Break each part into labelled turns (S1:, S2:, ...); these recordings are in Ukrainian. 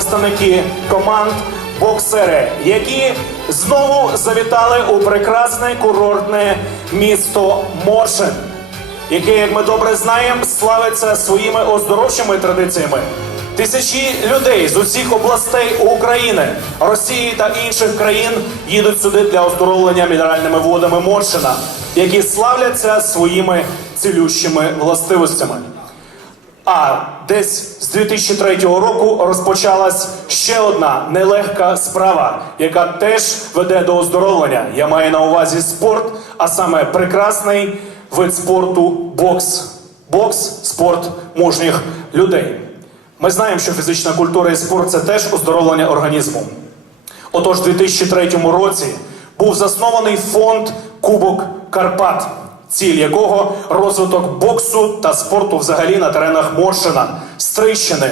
S1: представники команд, боксери, які знову завітали у прекрасне курортне місто Моршин, яке, як ми добре знаємо, славиться своїми оздоровчими традиціями. Тисячі людей з усіх областей України, Росії та інших країн їдуть сюди для оздоровлення мінеральними водами Моршина, які славляться своїми цілющими властивостями. А десь з 2003 року розпочалась ще одна нелегка справа, яка теж веде до оздоровлення. Я маю на увазі спорт, а саме прекрасний вид спорту бокс. Бокс спорт мужніх людей. Ми знаємо, що фізична культура і спорт це теж оздоровлення організму. Отож, у 2003 році був заснований фонд Кубок Карпат, ціль якого розвиток боксу та спорту взагалі на теренах Моршина, Стрийщини.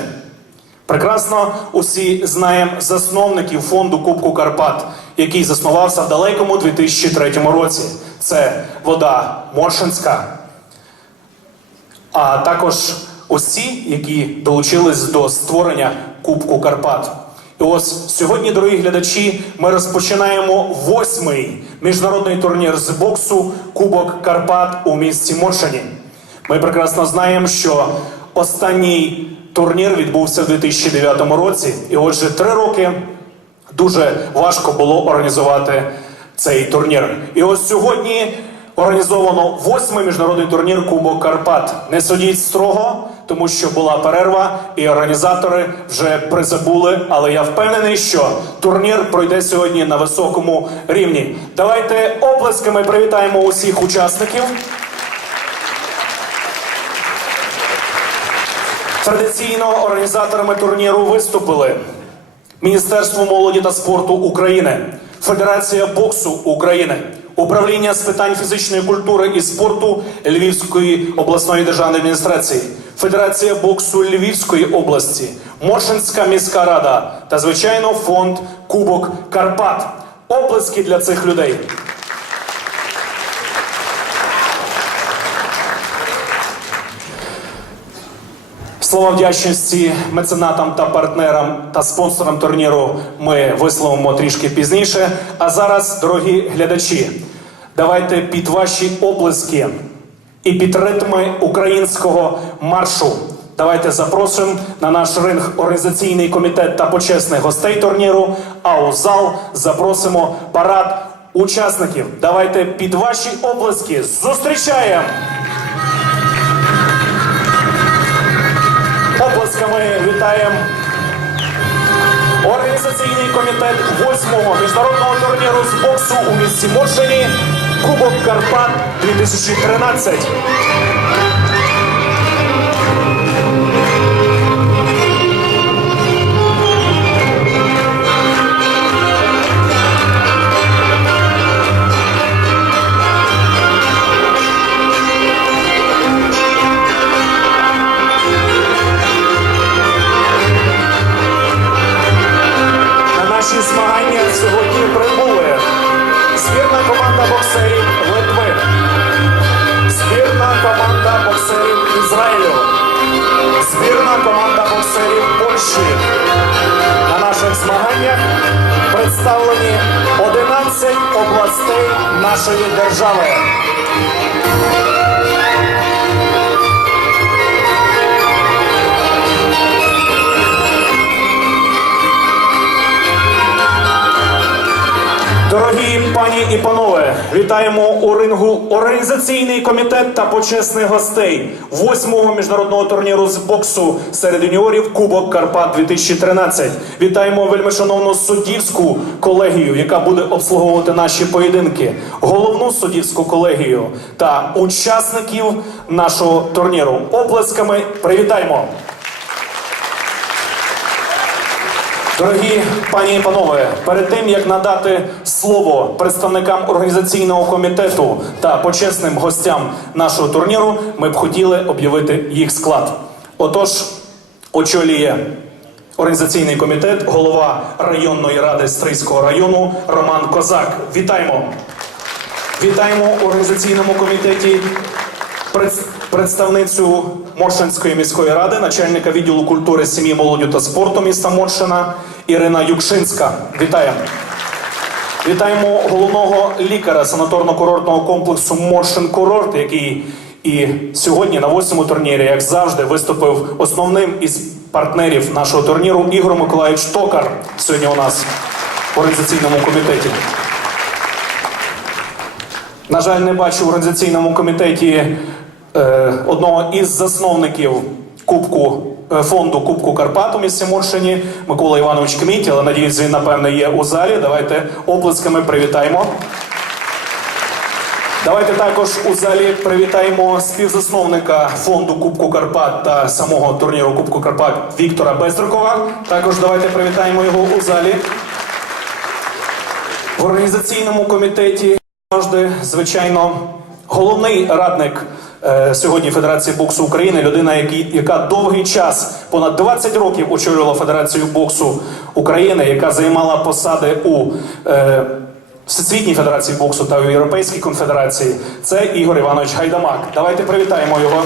S1: Прекрасно усі знаємо засновників фонду Кубку Карпат, який заснувався в далекому 2003 році. Це вода Моршинська, а також усі, які долучились до створення Кубку Карпат. І ось сьогодні, дорогі глядачі, ми розпочинаємо восьмий міжнародний турнір з боксу Кубок Карпат у місті Моршині. Ми прекрасно знаємо, що останній турнір відбувся в 2009 році, і отже, три роки дуже важко було організувати цей турнір. І ось сьогодні організовано восьмий міжнародний турнір Кубок Карпат. Не судіть строго, тому що була перерва, і організатори вже призабули. Але я впевнений, що турнір пройде сьогодні на високому рівні. Давайте оплесками привітаємо усіх учасників. Традиційно організаторами турніру виступили Міністерство молоді та спорту України, Федерація боксу України, Управління з питань фізичної культури і спорту Львівської обласної державної адміністрації, Федерація боксу Львівської області, Моршинська міська рада та, звичайно, фонд Кубок Карпат. Оплески для цих людей. Слова вдячності меценатам та партнерам та спонсорам турніру ми висловимо трішки пізніше. А зараз, дорогі глядачі, давайте під ваші оплески і під ритми українського маршу. Давайте запросимо на наш ринг організаційний комітет та почесних гостей турніру. А у зал запросимо парад учасників. Давайте під ваші оплески зустрічаємо! Оплесками вітаємо організаційний комітет 8-го міжнародного турніру з боксу у місті Моршині Кубок Карпат 2013. Організаційний комітет та почесних гостей восьмого міжнародного турніру з боксу серед юніорів Кубок Карпат 2013. Вітаємо вельмишановну суддівську колегію, яка буде обслуговувати наші поєдинки, головну суддівську колегію та учасників нашого турніру. Оплесками привітаємо! Дорогі пані і панове, перед тим як надати слово представникам організаційного комітету та почесним гостям нашого турніру, ми б хотіли об'явити їх склад. Отож, очолює організаційний комітет, голова районної ради Стрийського району Роман Козак. Вітаємо! Вітаємо у організаційному комітеті представницю Моршинської міської ради, начальника відділу культури, сім'ї, молоді та спорту міста Моршина Ірина Юкшинська. Вітаємо. Вітаємо головного лікаря санаторно-курортного комплексу Моршин Курорт, який і сьогодні на восьмому турнірі, як завжди, виступив основним із партнерів нашого турніру Ігор Миколаївич Токар. Сьогодні у нас в організаційному комітеті. На жаль, не бачу в організаційному комітеті одного із засновників Кубку е, фонду Кубку Карпат у місті Муршині Микола Іванович Кміт, але надіюсь, він напевне є у залі. Давайте оплесками привітаємо. Давайте також у залі привітаємо співзасновника фонду Кубку Карпат та самого турніру Кубку Карпат Віктора Бездрукова. Також давайте привітаємо його у залі. В організаційному комітеті завжди, звичайно, головний радник е, сьогодні Федерації боксу України, людина, яка довгий час, понад 20 років очолювала Федерацію боксу України, яка займала посади у е, Всесвітній Федерації боксу та у Європейській конфедерації. Це Ігор Іванович Гайдамак. Давайте привітаємо його.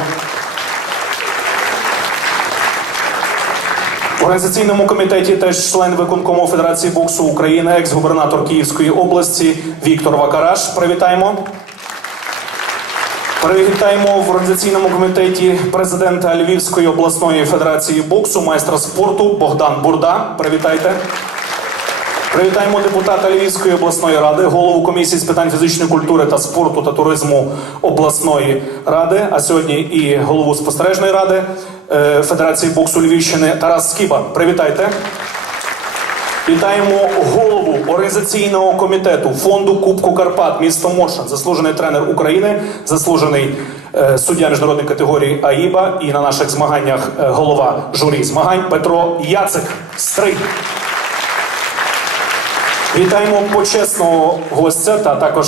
S1: В організаційному комітеті теж член виконкому Федерації боксу України, екс-губернатор Київської області Віктор Вакараш. Привітаємо. Привітаємо в організаційному комітеті президента Львівської обласної федерації боксу, майстра спорту Богдан Бурда. Привітайте. Привітаємо депутата Львівської обласної ради, голову комісії з питань фізичної культури та спорту та туризму обласної ради, а сьогодні і голову спостережної ради е, Федерації боксу Львівщини Тарас Скіба. Привітайте. Вітаємо голову організаційного комітету фонду Кубку Карпат, місто Мошен, заслужений тренер України, заслужений е, суддя міжнародної категорії АІБА і на наших змаганнях е, голова журі змагань Петро Яцик. Стрий. Вітаємо почесного гостя та також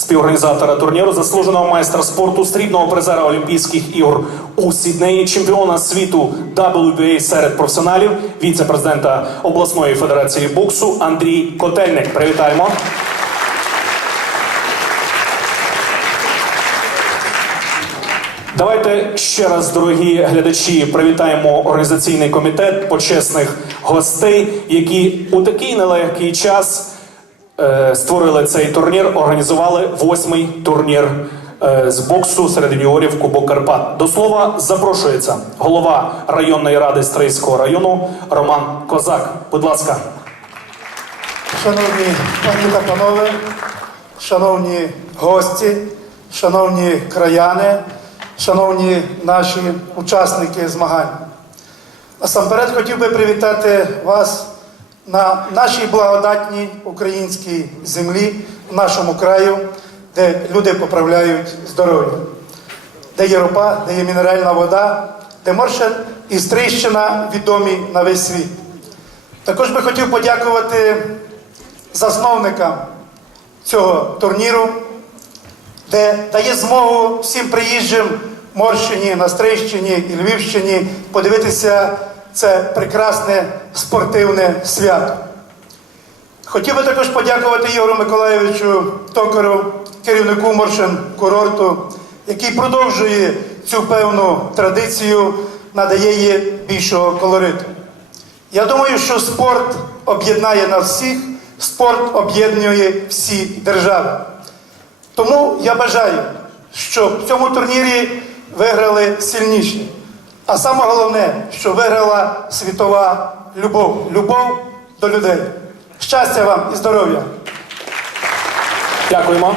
S1: співорганізатора турніру, заслуженого майстра спорту, срібного призера Олімпійських ігор у Сіднеї, чемпіона світу WBA серед професіоналів, віце-президента обласної федерації боксу Андрій Котельник. Привітаємо. Давайте ще раз, дорогі глядачі, привітаємо організаційний комітет почесних гостей, які у такий нелегкий час створили цей турнір, організували восьмий турнір е, з боксу серед юніорів Кубок Карпат. До слова запрошується голова районної ради Стрийського району Роман Козак. Будь ласка.
S2: Шановні пані та панове, шановні гості, шановні краяни, шановні наші учасники змагань. Насамперед хотів би привітати вас на нашій благодатній українській землі, в нашому краю, де люди поправляють здоров'я, де є ропа, де є мінеральна вода, де Моршин і Стрийщина відомі на весь світ. Також би хотів подякувати засновникам цього турніру, де дає змогу всім приїжджим Морщині, Настрийщині і Львівщині подивитися це прекрасне спортивне свято. Хотів би також подякувати Ігору Миколаєвичу Токару, керівнику Моршин курорту, який продовжує цю певну традицію, надає їй більшого колориту. Я думаю, що спорт об'єднає нас всіх, спорт об'єднує всі держави. Тому я бажаю, щоб в цьому турнірі виграли сильніші. А саме головне, що виграла світова любов. Любов до людей. Щастя вам і здоров'я!
S1: Дякуємо.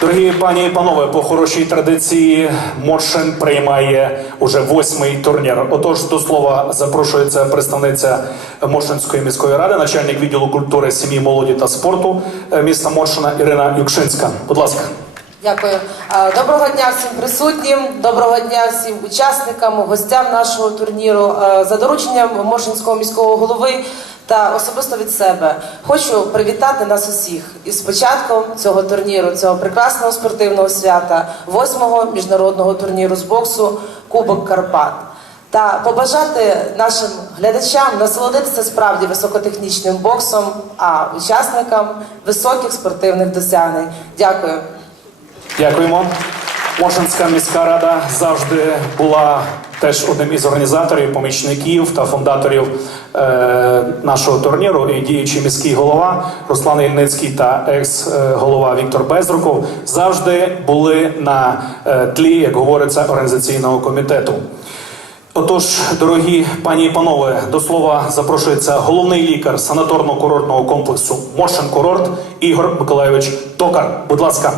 S1: Дорогі пані і панове, по хорошій традиції Моршин приймає уже восьмий турнір. Отож, до слова запрошується представниця Моршинської міської ради, начальник відділу культури, сім'ї, молоді та спорту е, міста Моршина Ірина Юкшинська. Будь ласка.
S3: Дякую. Доброго дня всім присутнім, доброго дня всім учасникам, гостям нашого турніру. За дорученням Моршинського міського голови та особисто від себе хочу привітати нас усіх із початком цього турніру, цього прекрасного спортивного свята, восьмого міжнародного турніру з боксу Кубок Карпат. та побажати нашим глядачам насолодитися справді високотехнічним боксом, а учасникам високих спортивних досягнень. Дякую.
S1: Дякуємо. Мошенська міська рада завжди була теж одним із організаторів, помічників та фундаторів е, нашого турніру. І діючий міський голова Руслан Ільницький та екс-голова Віктор Безруков завжди були на е, тлі, як говориться, організаційного комітету. Отож, дорогі пані і панове, до слова запрошується головний лікар санаторно-курортного комплексу Мошен Курорт Ігор Миколайович Токар. Будь ласка.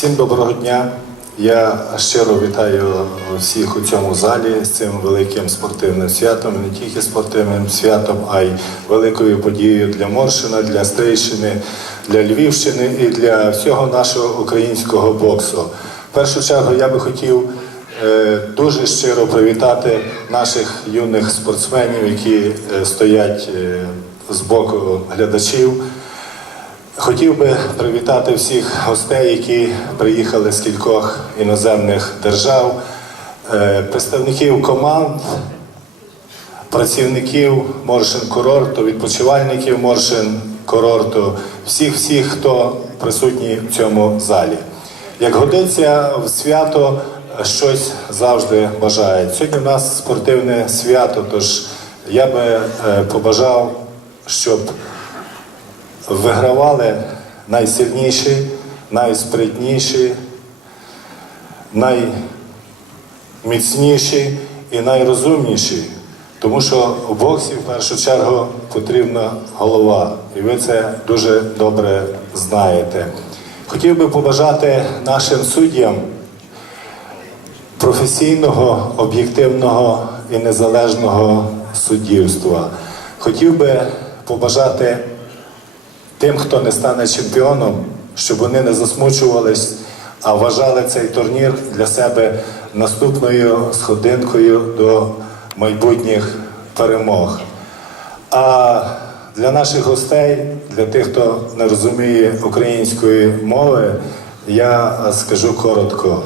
S4: Всім доброго дня. Я щиро вітаю всіх у цьому залі з цим великим спортивним святом, не тільки спортивним святом, а й великою подією для Моршина, для Стрийщини, для Львівщини і для всього нашого українського боксу. В першу чергу я би хотів е, дуже щиро привітати наших юних спортсменів, які е, стоять е, з боку глядачів. Хотів би привітати всіх гостей, які приїхали з кількох іноземних держав, е, представників команд, працівників Моршин курорту, відпочивальників Моршин курорту, всіх, всіх, хто присутній в цьому залі. Як годиться в свято, щось завжди бажають. Сьогодні в нас спортивне свято, тож я би е, побажав, щоб вигравали найсильніші, найспритніші, найміцніші і найрозумніші. Тому що у боксі в першу чергу потрібна голова, і ви це дуже добре знаєте. Хотів би побажати нашим суддям професійного, об'єктивного і незалежного суддівства. Хотів би побажати тим, хто не стане чемпіоном, щоб вони не засмучувались, а вважали цей турнір для себе наступною сходинкою до майбутніх перемог. А для наших гостей, для тих, хто не розуміє української мови, я скажу коротко.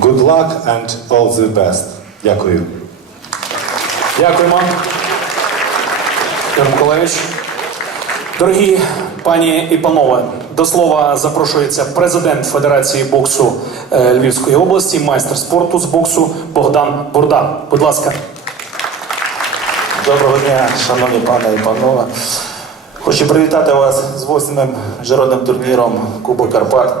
S4: Good luck and all the best. Дякую.
S1: Дякуємо. Миколаївич. Дорогі пані і панове, до слова запрошується президент Федерації боксу е, Львівської області, майстер спорту з боксу Богдан Бурда. Будь ласка.
S5: Доброго дня, шановні пани і панове. Хочу привітати вас з восьмим міжнародним турніром Кубок Карпат,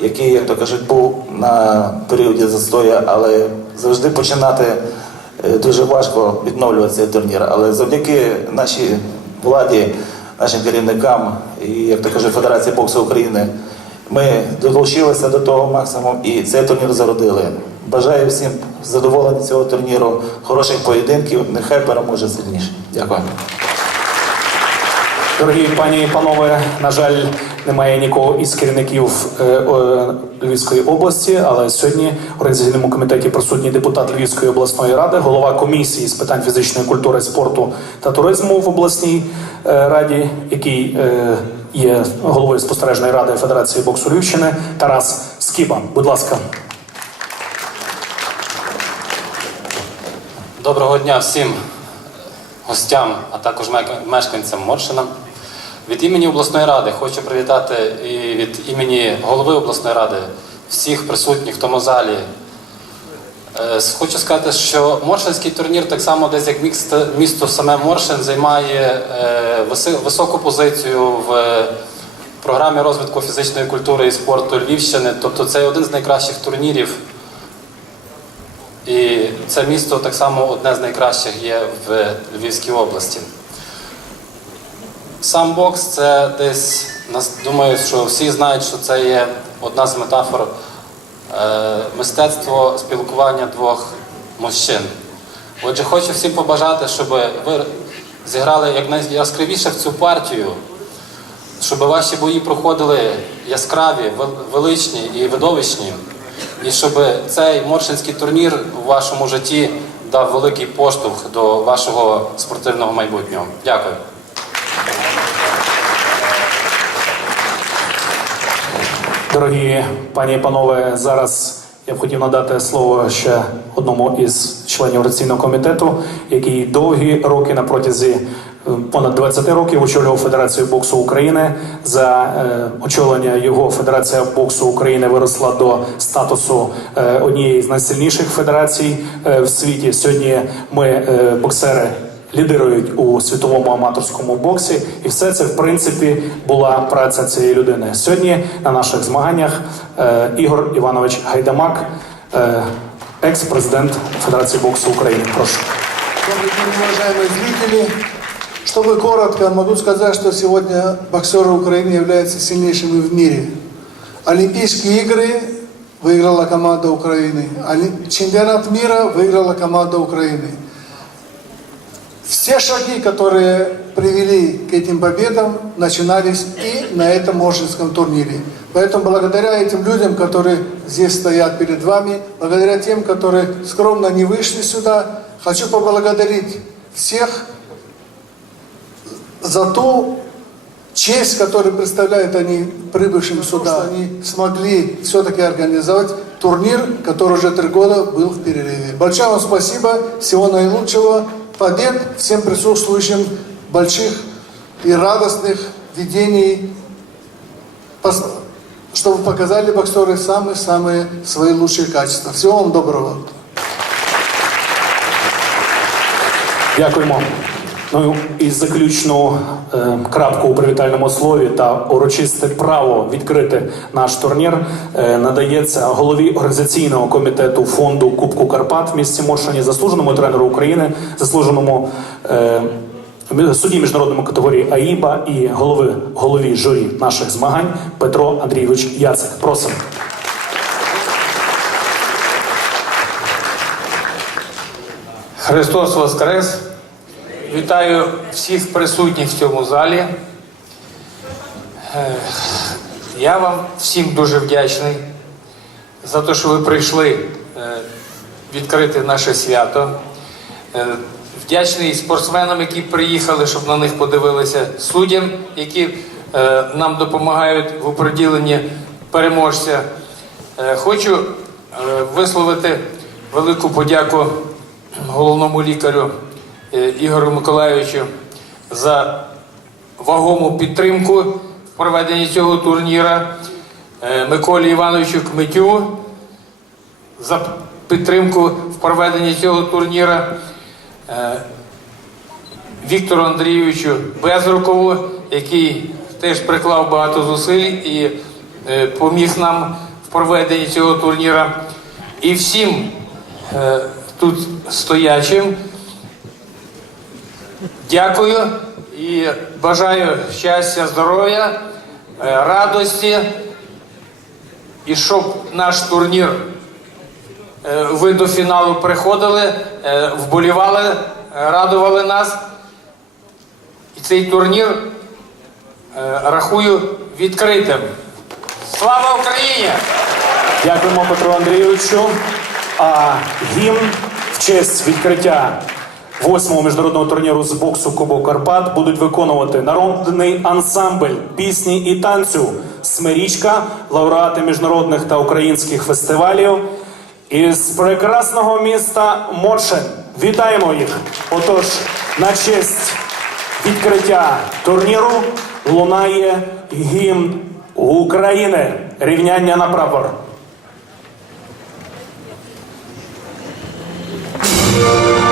S5: який, як то кажуть, був на періоді застоя, але завжди починати е, дуже важко відновлювати цей турнір. Але завдяки нашій владі, нашим керівникам і, як то кажуть, Федерації боксу України, ми долучилися до того максимуму і цей турнір зародили. Бажаю всім задоволення цього турніру, хороших поєдинків. Нехай переможе сильніше. Дякую.
S1: Дорогі пані і панове, на жаль, немає нікого із керівників е, Львівської області, але сьогодні в організаційному комітеті присутній депутат Львівської обласної ради, голова комісії з питань фізичної культури, спорту та туризму в обласній е, раді, який е, є головою спостережної ради Федерації боксу Львівщини, Тарас Скіба. Будь ласка.
S6: Доброго дня всім гостям, а також мешканцям Моршина. Від імені обласної ради хочу привітати і від імені голови обласної ради всіх присутніх в тому залі. Е, Хочу сказати, що Моршинський турнір, так само десь як місто, саме Моршин, займає е, високу позицію в програмі розвитку фізичної культури і спорту Львівщини. Тобто це один з найкращих турнірів і це місто так само одне з найкращих є в Львівській області. Сам бокс це десь, думаю, що всі знають, що це є одна з метафор е, мистецтво спілкування двох мужчин. Отже, хочу всім побажати, щоб ви зіграли якнайяскравіше в цю партію, щоб ваші бої проходили яскраві, величні і видовищні, і щоб цей моршинський турнір у вашому житті дав великий поштовх до вашого спортивного майбутнього. Дякую.
S1: Дорогі пані і панове, зараз я б хотів надати слово ще одному із членів організаційного комітету, який довгі роки на протязі е, понад 20 років очолював Федерацію боксу України. За е, очолення його Федерація боксу України виросла до статусу е, однієї з найсильніших федерацій в світі. Сьогодні ми боксери лідирують у світовому аматорському боксі, і все це в принципі була праця цієї людини. Сьогодні на наших змаганнях е, Ігор Іванович Гайдамак, е, екс-президент Федерації боксу України. Прошу.
S7: Добрый день, уважаемые зрители. Чтобы коротко, могу сказать, что сегодня боксеры Украины являются сильнейшими в мире. Олимпийские игры выиграла команда Украины. Оли- Чемпионат мира выиграла команда Украины. Все шаги, которые привели к этим победам, начинались и на этом Моршинском турнире. Поэтому благодаря этим людям, которые здесь стоят перед вами, благодаря тем, которые скромно не вышли сюда, хочу поблагодарить всех за ту честь, которую представляют они прибывшим сюда. Они смогли все-таки организовать турнир, который уже три года был в перерыве. Большое вам спасибо, всего наилучшего, побед всем присутствующим, больших и радостных видений, чтобы показали боксеры самые-самые свои лучшие качества. Всего вам доброго.
S1: Дякуємо. Ну і заключну е, крапку у привітальному слові та урочисте право відкрити наш турнір е, надається голові організаційного комітету фонду Кубку Карпат в місті Моршині, заслуженому тренеру України, заслуженому е, судді міжнародному категорії АІБА і голови голові журі наших змагань Петро Андрійович Яцик. Просимо.
S8: Христос Воскрес! Вітаю всіх присутніх в цьому залі. Я вам всім дуже вдячний за те, що ви прийшли е, відкрити наше свято. Е, Вдячний спортсменам, які приїхали, щоб на них подивилися, суддям, які е, нам допомагають в оприділенні переможця. Хочу висловити велику подяку головному лікарю е, Ігорю Миколайовичу за вагому підтримку в проведенні цього турніра, е, Миколі Івановичу Кмитю за підтримку в проведенні цього турніра, е, Віктору Андрійовичу Безрукову, який теж приклав багато зусиль і поміг нам в проведенні цього турніра. І всім тут стоячим. Дякую і бажаю щастя, здоров'я, е, радості. І щоб наш турнір е, ви до фіналу приходили, е, вболівали, радували нас. І цей турнір рахую відкритим. Слава Україні!
S1: Дякуємо Петру Андрійовичу. А гімн в честь відкриття восьмого міжнародного турніру з боксу Кубок Карпат будуть виконувати народний ансамбль пісні і танцю Смирічка, лауреати міжнародних та українських фестивалів із прекрасного міста Моршен. Вітаємо їх! Отож, на честь відкриття турніру лунає гімн України. Рівняння на прапор. Thank you.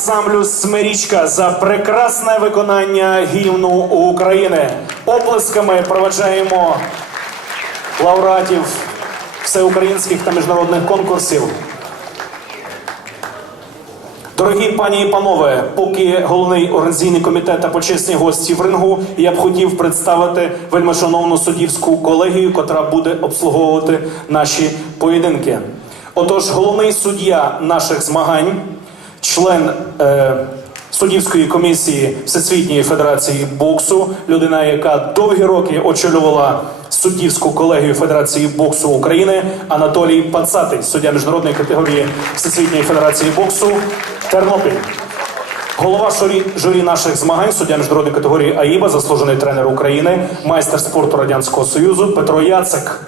S1: Ансамблю Смирічка за прекрасне виконання гімну України. Оплесками проведжаємо лауреатів всеукраїнських та міжнародних конкурсів. Дорогі пані і панове, поки головний організаційний комітет та почесні гості в рингу, я б хотів представити вельмишановну суддівську колегію, котра буде обслуговувати наші поєдинки. Отож, головний суддя наших змагань, член е, суддівської комісії Всесвітньої федерації боксу, людина, яка довгі роки очолювала суддівську колегію Федерації боксу України, Анатолій Пацатий, суддя міжнародної категорії Всесвітньої федерації боксу Тернопіль. Голова журі, журі наших змагань, суддя міжнародної категорії АІБА, заслужений тренер України, майстер спорту Радянського Союзу Петро Яцик.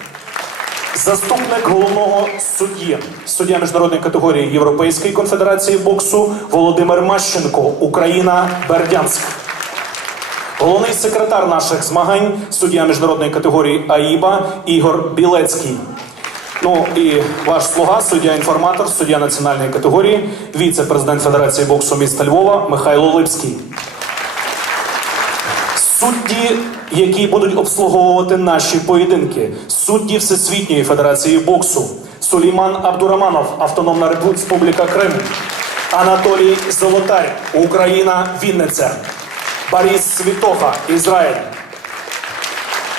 S1: Заступник головного судді, суддя міжнародної категорії Європейської конфедерації боксу Володимир Мащенко, Україна, Бердянськ. Головний секретар наших змагань, суддя міжнародної категорії АІБА Ігор Білецький. Ну і ваш слуга, суддя-інформатор, суддя національної категорії, віце-президент Федерації боксу міста Львова Михайло Липський. Судді, які будуть обслуговувати наші поєдинки, судді Всесвітньої Федерації боксу, Сулейман Абдураманов, Автономна Республіка Крим, Анатолій Золотар, Україна, Вінниця, Борис Світоха, Ізраїль.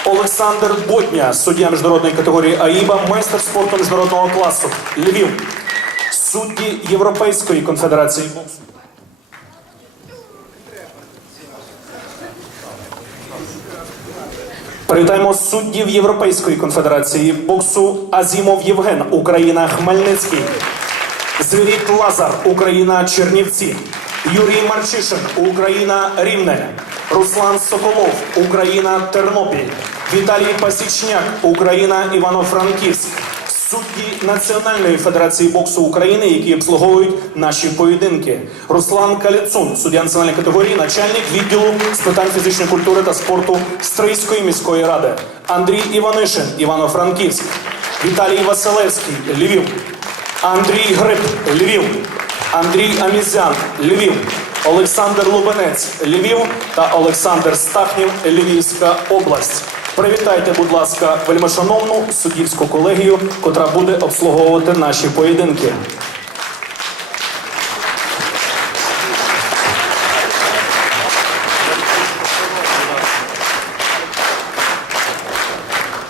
S1: Олександр Ботня, суддя міжнародної категорії АІБА, майстер спорту міжнародного класу, Львів, судді Європейської конфедерації боксу. Привітаємо суддів Європейської конфедерації боксу Азімов Євген, Україна, Хмельницький. Звіріт Лазар, Україна, Чернівці. Юрій Марчишин, Україна, Рівне. Руслан Соколов, Україна, Тернопіль. Віталій Пасічняк, Україна, Івано-Франківськ. Судді Національної федерації боксу України, які обслуговують наші поєдинки. Руслан Каліцун, суддя національної категорії, начальник відділу з питань фізичної культури та спорту Стрийської міської ради. Андрій Іванишин, Івано-Франківськ. Віталій Василевський, Львів. Андрій Гриб, Львів. Андрій Амізян, Львів. Олександр Лубенець, Львів та Олександр Стахнів, Львівська область. Привітайте, будь ласка, вельмишановну суддівську колегію, котра буде обслуговувати наші поєдинки.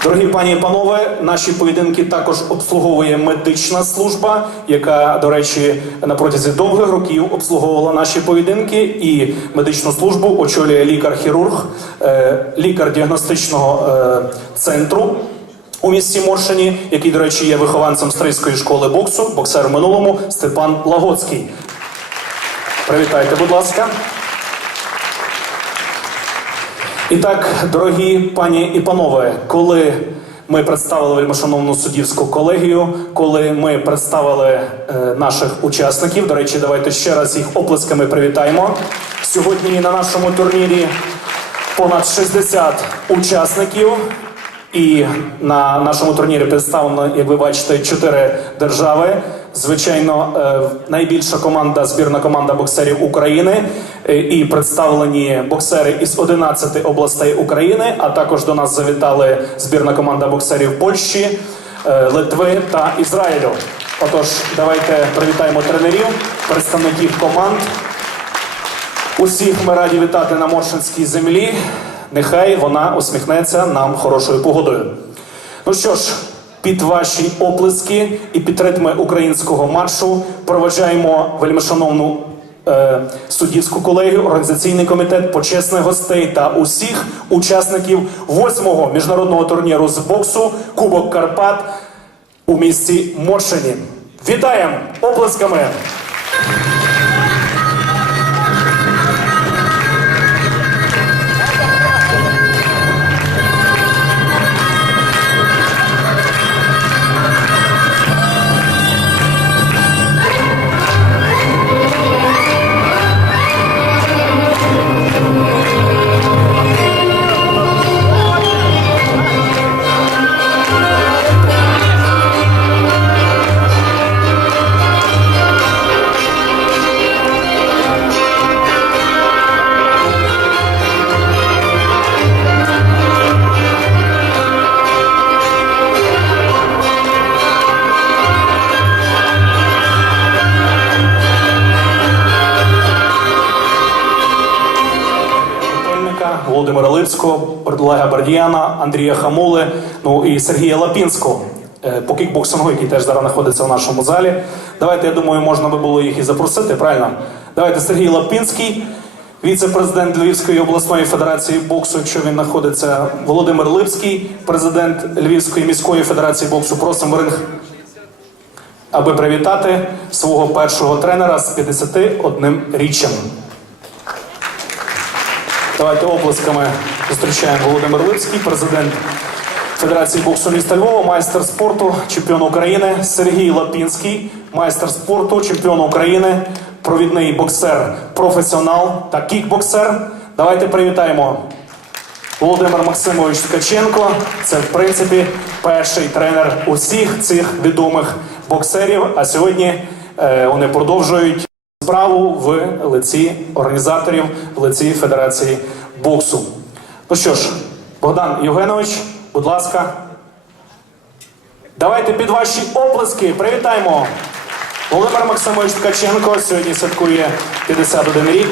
S1: Дорогі пані і панове, наші поєдинки також обслуговує медична служба, яка, до речі, на протязі довгих років обслуговувала наші поєдинки. І медичну службу очолює лікар-хірург, е, лікар діагностичного е, центру. У місті Моршині, який, до речі, є вихованцем Стрийської школи боксу, боксер в минулому Степан Лагоцький. Привітайте, будь ласка. І так, дорогі пані і панове, коли ми представили вельмишановну суддівську колегію, коли ми представили е, наших учасників, до речі, давайте ще раз їх оплесками привітаємо. Сьогодні на нашому турнірі понад 60 учасників. І на нашому турнірі представлено, як ви бачите, чотири держави. Звичайно, е, найбільша команда, збірна команда боксерів України е, і представлені боксери із 11 областей України. А також до нас завітали збірна команда боксерів Польщі, е, Литви та Ізраїлю. Отож, давайте привітаємо тренерів, представників команд. Усіх ми раді вітати на Моршинській землі. Нехай вона усміхнеться нам хорошою погодою. Ну що ж, під ваші оплески і під ритми українського маршу проведжаємо вельмишановну е, суддівську колегію, організаційний комітет, почесних гостей та усіх учасників восьмого міжнародного турніру з боксу Кубок Карпат у місті Моршині. Вітаємо оплесками! Олега Андрія Хамули, ну і Сергія Лапінського е, по кікбоксингу, який теж зараз знаходиться в нашому залі. Давайте, я думаю, можна би було їх і запросити, правильно? Давайте Сергій Лапінський, віце-президент Львівської обласної федерації боксу, якщо він знаходиться, Володимир Липський, президент Львівської міської федерації боксу. Просимо ринг аби привітати свого першого тренера з 51 річчям. Давайте оплесками зустрічаємо Володимир Липський, президент Федерації боксу міста Львова, майстер спорту, чемпіон України, Сергій Лапінський, майстер спорту, чемпіон України, провідний боксер, професіонал та кікбоксер. Давайте привітаємо Володимир Максимович Ткаченко це, в принципі, перший тренер усіх цих відомих боксерів. А сьогодні е, вони продовжують справу в лиці організаторів, в лиці Федерації боксу. Ну що ж, Богдан Євгенович, будь ласка, давайте під ваші оплески привітаємо. Володимир Максимович Ткаченко сьогодні святкує 51 рік.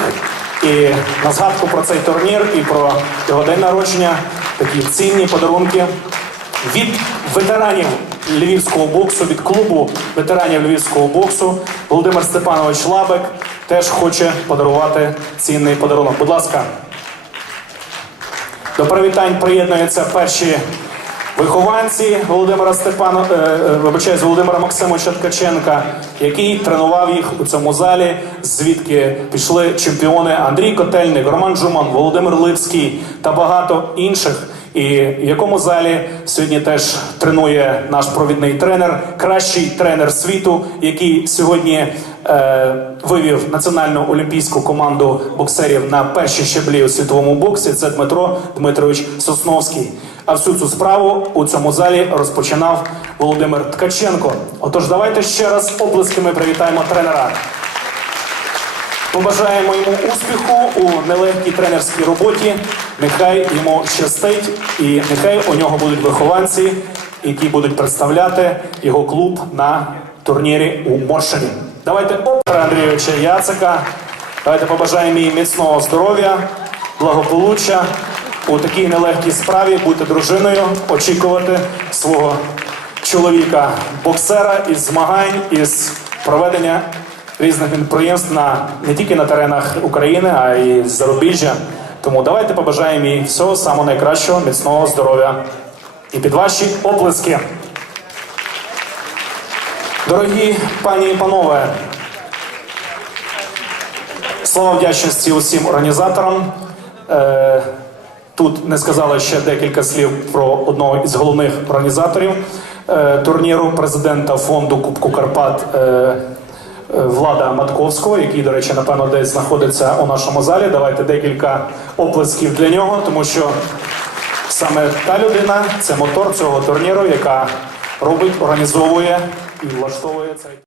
S1: І на згадку про цей турнір і про його день народження такі цінні подарунки від ветеранів львівського боксу, від клубу ветеранів львівського боксу. Володимир Степанович Лабек теж хоче подарувати цінний подарунок. Будь ласка. До привітань приєднуються перші вихованці Володимира Степано, е, е, вибачаюсь, Володимира Максимовича Ткаченка, який тренував їх у цьому залі, звідки пішли чемпіони Андрій Котельник, Роман Джуман, Володимир Липський та багато інших. І в якому залі сьогодні теж тренує наш провідний тренер, кращий тренер світу, який сьогодні вивів національну олімпійську команду боксерів на перші щеблі у світовому боксі. Це Дмитро Дмитрович Сосновський. А всю цю справу у цьому залі розпочинав Володимир Ткаченко. Отож, давайте ще раз оплесками привітаємо тренера. Побажаємо йому успіху у нелегкій тренерській роботі. Нехай йому щастить, і нехай у нього будуть вихованці, які будуть представляти його клуб на турнірі у Моршині. Давайте опера Андрійовича Яцика. Давайте побажаємо їй міцного здоров'я, благополуччя у такій нелегкій справі бути дружиною, очікувати свого чоловіка, боксера із змагань, із проведення різних підприємств на не тільки на теренах України, а й з зарубіжжя. Тому давайте побажаємо їй всього самого найкращого, міцного здоров'я і під ваші оплески. Дорогі пані і панове, слова вдячності усім організаторам. Е, Тут не сказали ще декілька слів про одного із головних організаторів е, турніру, президента фонду Кубку Карпат е, Влада Матковського, який, до речі, напевно, десь знаходиться у нашому залі. Давайте декілька оплесків для нього, тому що саме та людина це мотор цього турніру, яка робить, організовує і влаштовує цей.